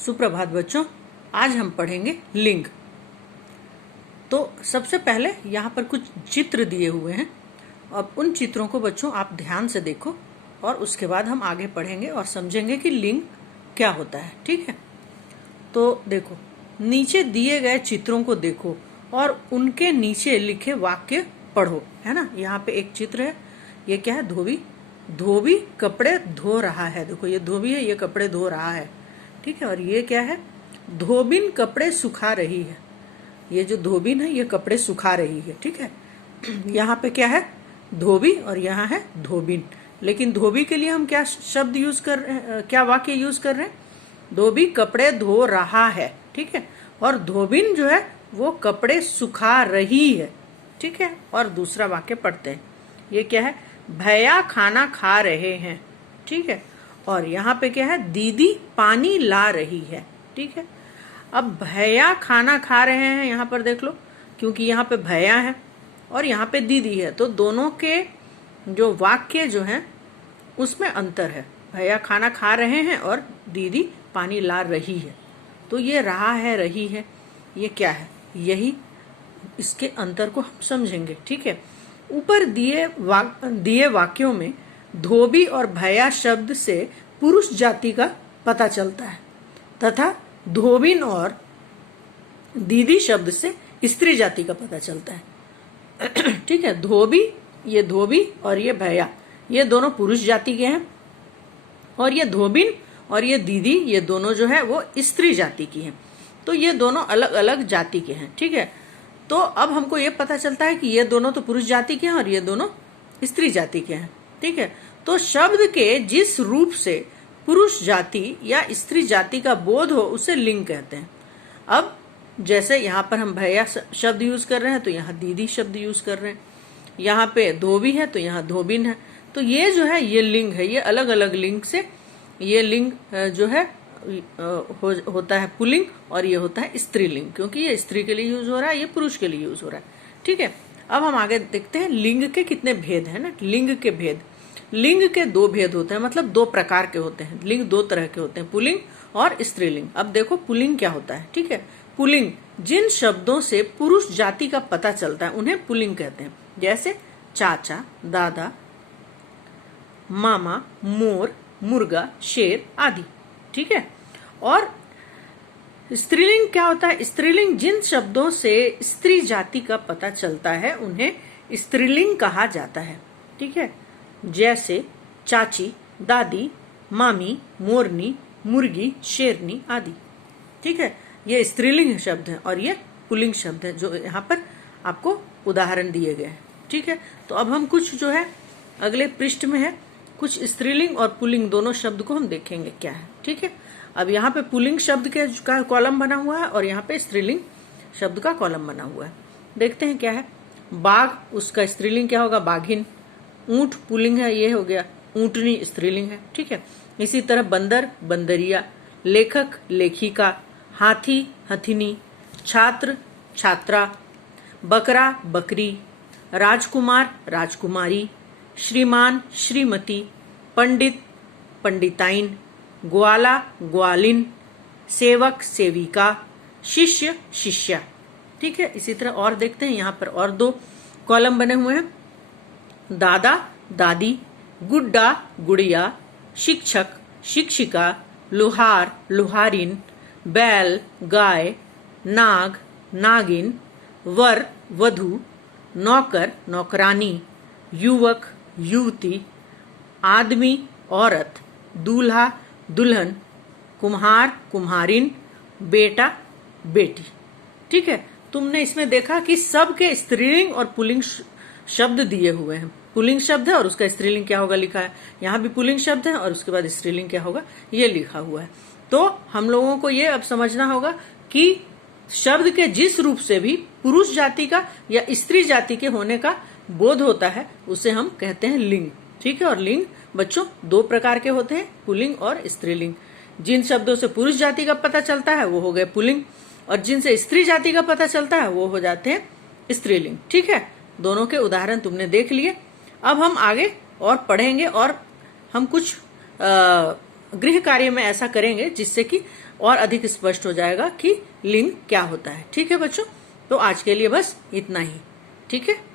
सुप्रभात बच्चों, आज हम पढ़ेंगे लिंग। तो सबसे पहले यहाँ पर कुछ चित्र दिए हुए हैं। अब उन चित्रों को बच्चों आप ध्यान से देखो और उसके बाद हम आगे पढ़ेंगे और समझेंगे कि लिंग क्या होता है। ठीक है, तो देखो, नीचे दिए गए चित्रों को देखो और उनके नीचे लिखे वाक्य पढ़ो। है ना, यहाँ पे एक चित्र है, ये क्या है? धोबी। धोबी कपड़े धो रहा है। देखो, ये धोबी है, ये कपड़े धो रहा है। ठीक है, और ये क्या है? धोबिन कपड़े सुखा रही है। ये जो धोबिन है ये कपड़े सुखा रही है। ठीक है, यहाँ पे क्या है? धोबी और यहाँ है धोबिन। लेकिन धोबी के लिए हम क्या शब्द यूज कर रहे हैं, क्या वाक्य यूज कर रहे हैं? धोबी कपड़े धो रहा है। ठीक है, और धोबिन जो है वो कपड़े सुखा रही है। ठीक है, और दूसरा वाक्य पढ़ते हैं। ये क्या है? भैया खाना खा रहे हैं। ठीक है, और यहाँ पे क्या है? दीदी पानी ला रही है। ठीक है, अब भैया खाना खा रहे हैं, यहाँ पर देख लो, क्योंकि यहाँ पे भैया है और यहाँ पे दीदी है, तो दोनों के जो वाक्य जो है उसमें अंतर है। भैया खाना खा रहे हैं और दीदी पानी ला रही है। तो ये रहा है, रही है, ये क्या है? यही इसके अंतर को हम समझेंगे। ठीक है, ऊपर दिए वाक्यों में धोबी और भैया शब्द से पुरुष जाति का पता चलता है तथा धोबिन और दीदी शब्द से स्त्री जाति का पता चलता है। ठीक है, धोबी और ये भैया, ये दोनों पुरुष जाति के हैं, और ये धोबिन और ये दीदी, ये दोनों जो है वो स्त्री जाति की हैं। तो ये दोनों अलग अलग जाति के हैं। ठीक है, तो अब हमको ये पता चलता है कि ये दोनों तो पुरुष जाति के हैं और ये दोनों स्त्री जाति के हैं। ठीक है, तो शब्द के जिस रूप से पुरुष जाति या स्त्री जाति का बोध हो उसे लिंग कहते हैं। अब जैसे यहाँ पर हम भैया शब्द यूज कर रहे हैं तो यहाँ दीदी शब्द यूज कर रहे हैं, यहाँ पे धोबी है तो यहाँ धोबिन है। तो ये जो है ये लिंग है। ये अलग अलग लिंग से ये लिंग जो है होता है पुल्लिंग और ये होता है स्त्रीलिंग, क्योंकि ये स्त्री के लिए यूज हो रहा है, ये पुरुष के लिए यूज हो रहा है। ठीक है, अब हम आगे देखते हैं लिंग के कितने भेद है ना। लिंग के भेद, लिंग के दो भेद होते हैं, मतलब दो प्रकार के होते हैं। लिंग दो तरह के होते हैं, पुल्लिंग और स्त्रीलिंग। अब देखो पुल्लिंग क्या होता है। ठीक है, पुल्लिंग जिन शब्दों से पुरुष जाति का पता चलता है उन्हें पुल्लिंग कहते हैं, जैसे चाचा, दादा, मामा, मोर, मुर्गा, शेर आदि। ठीक है, और स्त्रीलिंग क्या होता है? स्त्रीलिंग जिन शब्दों से स्त्री जाति का पता चलता है उन्हें स्त्रीलिंग कहा जाता है। ठीक है, जैसे चाची, दादी, मामी, मोरनी, मुर्गी, शेरनी आदि। ठीक है, ये स्त्रीलिंग शब्द है और ये पुल्लिंग शब्द है जो यहाँ पर आपको उदाहरण दिए गए हैं। ठीक है, तो अब हम कुछ जो है अगले पृष्ठ में है, कुछ स्त्रीलिंग और पुल्लिंग दोनों शब्द को हम देखेंगे क्या है। ठीक है, अब यहाँ पे पुल्लिंग शब्द का कॉलम बना हुआ है और यहाँ पे स्त्रीलिंग शब्द का कॉलम बना हुआ है। देखते हैं क्या है। बाघ, उसका स्त्रीलिंग क्या होगा? बाघिन। ऊंट पुल्लिंग है, ये हो गया ऊंटनी, स्त्रीलिंग है। ठीक है, इसी तरह बंदर, बंदरिया, लेखक, लेखिका, हाथी, हथिनी, छात्र, छात्रा, बकरा, बकरी, राजकुमार, राजकुमारी, श्रीमान, श्रीमती, पंडित, पंडिताइन, ग्वाला, ग्वालिन, सेवक, सेविका, शिष्य, शिष्या। ठीक है, इसी तरह और देखते हैं, यहाँ पर और दो कॉलम बने हुए हैं। दादा, दादी, गुड्डा, गुड़िया, शिक्षक, शिक्षिका, लोहार, लोहारिन, बैल, गाय, नाग, नागिन, वर, वधू, नौकर, नौकरानी, युवक, युवती, आदमी, औरत, दूल्हा, दुल्हन, कुम्हार, कुम्हारिन, बेटा, बेटी। ठीक है, तुमने इसमें देखा कि सबके स्त्रीलिंग और पुल्लिंग शब्द दिए हुए हैं। पुल्लिंग शब्द है और उसका स्त्रीलिंग क्या होगा लिखा है। यहाँ भी पुल्लिंग शब्द है और उसके बाद स्त्रीलिंग क्या होगा ये लिखा हुआ है। तो हम लोगों को ये अब समझना होगा कि शब्द के जिस रूप से भी पुरुष जाति का या स्त्री जाति के होने का बोध होता है उसे हम कहते हैं लिंग। ठीक है, और लिंग बच्चों दो प्रकार के होते हैं, पुल्लिंग और स्त्रीलिंग। जिन शब्दों से पुरुष जाति का पता चलता है वो हो गए पुल्लिंग, और जिनसे स्त्री जाति का पता चलता है वो हो जाते हैं स्त्रीलिंग। ठीक है, दोनों के उदाहरण तुमने देख लिए। अब हम आगे और पढ़ेंगे और हम कुछ गृह कार्य में ऐसा करेंगे जिससे कि और अधिक स्पष्ट हो जाएगा कि लिंग क्या होता है। ठीक है बच्चों, तो आज के लिए बस इतना ही। ठीक है।